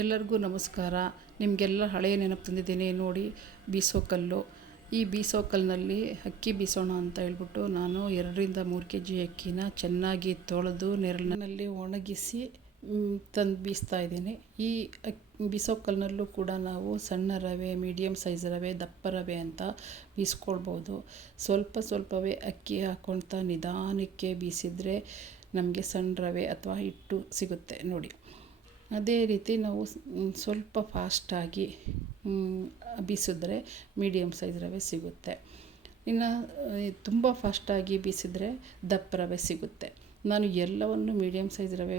ಎಲ್ಲರಿಗೂ ನಮಸ್ಕಾರ. ನಿಮಗೆಲ್ಲ ಹಳೆಯ ನೆನಪು ತಂದಿದ್ದೀನಿ ನೋಡಿ ಬೀಸೋಕಲ್ಲು ಈ ಬೀಸೋ ಕಲ್ಲಿನಲ್ಲಿ ಅಕ್ಕಿ ಬೀಸೋಣ ಅಂತ ಹೇಳ್ಬಿಟ್ಟು ನಾನು ಎರಡರಿಂದ ಮೂರು ಕೆ ಜಿ ಅಕ್ಕಿನ ಚೆನ್ನಾಗಿ ತೊಳೆದು ನೆರಳಿನಲ್ಲಿ ಒಣಗಿಸಿ ತಂದು ಬೀಸ್ತಾ ಇದ್ದೀನಿ. ಈ ಅಕ್ಕಿ ಬೀಸೋಕಲ್ನಲ್ಲೂ ಕೂಡ ನಾವು ಸಣ್ಣ ರವೆ ಮೀಡಿಯಮ್ ಸೈಜ್ ರವೆ, ದಪ್ಪ ರವೆ ಅಂತ ಬೀಸ್ಕೊಳ್ಬೋದು. ಸ್ವಲ್ಪ ಸ್ವಲ್ಪವೇ ಅಕ್ಕಿ ಹಾಕ್ಕೊಳ್ತಾ ನಿಧಾನಕ್ಕೆ ಬೀಸಿದರೆ ನಮಗೆ ಸಣ್ಣ ರವೆ ಅಥವಾ ಹಿಟ್ಟು ಸಿಗುತ್ತೆ. ನೋಡಿ. ಅದೇ ರೀತಿ ನಾವು ಸ್ವಲ್ಪ ಫಾಸ್ಟಾಗಿ ಬೀಸಿದ್ರೆ ಮೀಡಿಯಮ್ ಸೈಜ್ ರವೆ ಸಿಗುತ್ತೆ. ಇನ್ನು ತುಂಬ ಫಾಸ್ಟಾಗಿ ಬೀಸಿದರೆ ದಪ್ಪ ರವೆ ಸಿಗುತ್ತೆ. ನಾನು ಎಲ್ಲವನ್ನು ಮೀಡಿಯಮ್ ಸೈಜ್ ರವೆ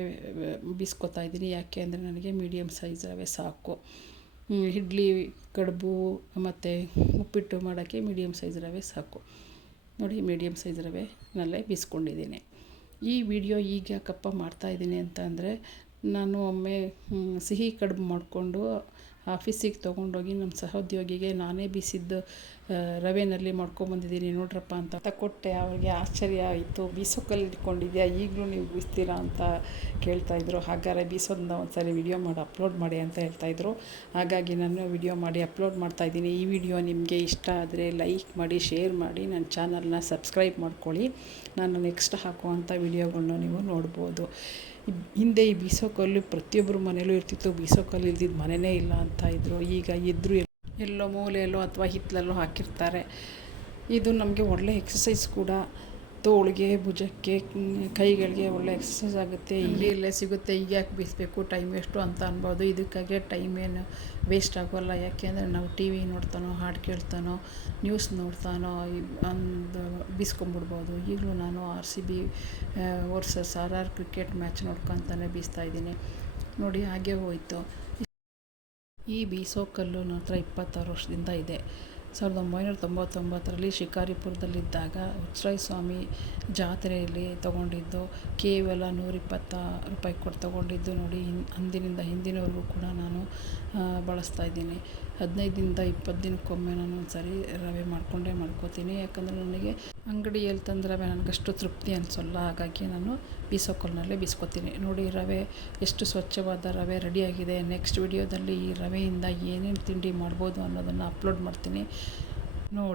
ಬೀಸ್ಕೊತಾ ಇದ್ದೀನಿ. ಯಾಕೆ ಅಂದರೆ ನನಗೆ ಮೀಡಿಯಮ್ ಸೈಜ್ ರವೆ ಸಾಕು. ಇಡ್ಲಿ, ಕಡುಬು, ಮತ್ತು ಉಪ್ಪಿಟ್ಟು ಮಾಡೋಕ್ಕೆ ಮೀಡಿಯಮ್ ಸೈಜ್ ರವೆ ಸಾಕು. ನೋಡಿ ಮೀಡಿಯಮ್ ಸೈಜ್ ರವೆನಲ್ಲೇ ಬೀಸ್ಕೊಂಡಿದ್ದೀನಿ. ಈ ವಿಡಿಯೋ ಈಗ ಯಾಕಪ್ಪ ಮಾಡ್ತಾಯಿದ್ದೀನಿ ಅಂತ ಅಂದರೆ ನಾನು ಒಮ್ಮೆ ಸಿಹಿ ಕಡುಬು ಮಾಡಿಕೊಂಡು ಆಫೀಸಿಗೆ ತೊಗೊಂಡೋಗಿ ನಮ್ಮ ಸಹೋದ್ಯೋಗಿಗೆ ನಾನೇ ಬೀಸಿದ್ದು ರವೆನಲ್ಲಿ ಮಾಡ್ಕೊಂಬಂದಿದ್ದೀನಿ, ನೋಡ್ರಪ್ಪ ಅಂತ ಕೊಟ್ಟೆ. ಅವ್ರಿಗೆ ಆಶ್ಚರ್ಯ ಆಯಿತು. ಬೀಸೋಕಲ್ಲಿ ಇಟ್ಕೊಂಡಿದ್ಯಾ? ಈಗಲೂ ನೀವು ಬೀಸ್ತೀರಾ ಅಂತ ಕೇಳ್ತಾಯಿದ್ರು ಹಾಗಾದ್ರೆ ಬೀಸೋದನ್ನ ಒಂದು ಸಾರಿ ವಿಡಿಯೋ ಮಾಡಿ ಅಪ್ಲೋಡ್ ಮಾಡಿ ಅಂತ ಹೇಳ್ತಾಯಿದ್ರು ಹಾಗಾಗಿ ನಾನು ವಿಡಿಯೋ ಮಾಡಿ ಅಪ್ಲೋಡ್ ಮಾಡ್ತಾಯಿದ್ದೀನಿ ಈ ವಿಡಿಯೋ ನಿಮಗೆ ಇಷ್ಟ ಆದರೆ ಲೈಕ್ ಮಾಡಿ ಶೇರ್ ಮಾಡಿ, ನನ್ನ ಚಾನಲ್ನ ಸಬ್ಸ್ಕ್ರೈಬ್ ಮಾಡ್ಕೊಳ್ಳಿ. ನಾನು ನೆಕ್ಸ್ಟ್ ಹಾಕುವಂಥ ವಿಡಿಯೋಗಳನ್ನ ನೀವು ನೋಡ್ಬೋದು. ಹಿಂದೆ ಈ ಬೀಸೋಕಲ್ಲು ಪ್ರತಿಯೊಬ್ಬರ ಮನೇಲೂ ಇರ್ತಿತ್ತು. ಬೀಸೋಕಲ್ಲು ಇಲ್ದಿದ್ದು ಮನೆಯೇ ಇಲ್ಲ ಅಂತ ಇದ್ದರು ಈಗ ಇದ್ದರೂ ಎಲ್ಲೋ ಮೂಲೆಯಲ್ಲೋ ಅಥವಾ ಹಿತ್ತಲಲ್ಲೋ ಹಾಕಿರ್ತಾರೆ. ಇದು ನಮಗೆ ಒಳ್ಳೆ ಎಕ್ಸಸೈಸ್ ಕೂಡ. ತೋಳಿಗೆ, ಭುಜಕ್ಕೆ, ಕೈಗಳಿಗೆ ಒಳ್ಳೆ ಎಕ್ಸಸೈಸ್ ಆಗುತ್ತೆ. ಇಲ್ಲಿ ಸಿಗುತ್ತೆ. ಈಗ ಯಾಕೆ ಬೀಸಬೇಕು? ಟೈಮ್ ವೇಸ್ಟು ಅಂತ ಅನ್ಬೋದು. ಇದಕ್ಕಾಗೆ ಟೈಮ್ ಏನು ವೇಸ್ಟ್ ಆಗೋಲ್ಲ. ಯಾಕೆ ಅಂದರೆ ನಾವು ಟಿ ವಿ ನೋಡ್ತಾನೋ, ಹಾಡು ಕೇಳ್ತಾನೋ ನ್ಯೂಸ್ ನೋಡ್ತಾನೋ ಒಂದು ಬೀಸ್ಕೊಂಬಿಡ್ಬೋದು. ಈಗಲೂ ನಾನು R C B versus R R cricket match ನೋಡ್ಕೊತಾನೆ ಬೀಸ್ತಾ ಇದ್ದೀನಿ. ನೋಡಿ, ಹಾಗೆ ಹೋಯಿತು. ಈ ಬೀಸೋ ಕಲ್ಲು ನನ್ನ ಹತ್ರ ಇಪ್ಪತ್ತಾರು ವರ್ಷದಿಂದ ಇದೆ. ಸಾವಿರದ ಒಂಬೈನೂರ ತೊಂಬತ್ತೊಂಬತ್ತರಲ್ಲಿ ಶಿಕಾರಿಪುರದಲ್ಲಿದ್ದಾಗ ಹುಚ್ಚರಾಯ ಸ್ವಾಮಿ ಜಾತ್ರೆಯಲ್ಲಿ ತೊಗೊಂಡಿದ್ದು, ಕೇವಲ ನೂರಿಪ್ಪತ್ತ ರೂಪಾಯಿ ಕೊಟ್ಟು ತೊಗೊಂಡಿದ್ದು ನೋಡಿ ಅಂದಿನಿಂದ ಹಿಂದಿನವರೆಗೂ ಕೂಡ ನಾನು ಬಳಸ್ತಾ ಇದ್ದೀನಿ. ಹದಿನೈದರಿಂದ ಇಪ್ಪತ್ತು ದಿನಕ್ಕೊಮ್ಮೆ ನಾನು ಒಂದು ಸರಿ ರವೆ ಮಾಡಿಕೊಂಡೇ ಮಾಡ್ಕೋತೀನಿ. ಯಾಕಂದರೆ ನನಗೆ ಅಂಗಡಿಯಲ್ಲಿ ತಂದ ರವೆ ನನಗಷ್ಟು ತೃಪ್ತಿ ಅನಿಸೋಲ್ಲ, ಹಾಗಾಗಿ ನಾನು ಬೀಸೋ ಬೀಸ್ಕೋತೀನಿ. ಬೀಸ್ಕೊತೀನಿ ನೋಡಿ ರವೆ ಎಷ್ಟು ಸ್ವಚ್ಛವಾದ ರವೆ ರೆಡಿಯಾಗಿದೆ. ನೆಕ್ಸ್ಟ್ ವಿಡಿಯೋದಲ್ಲಿ ಈ ರವೆಯಿಂದ ಏನೇನು ತಿಂಡಿ ಮಾಡ್ಬೋದು ಅನ್ನೋದನ್ನು ಅಪ್ಲೋಡ್ ಮಾಡ್ತೀನಿ. ನೋಡಿ.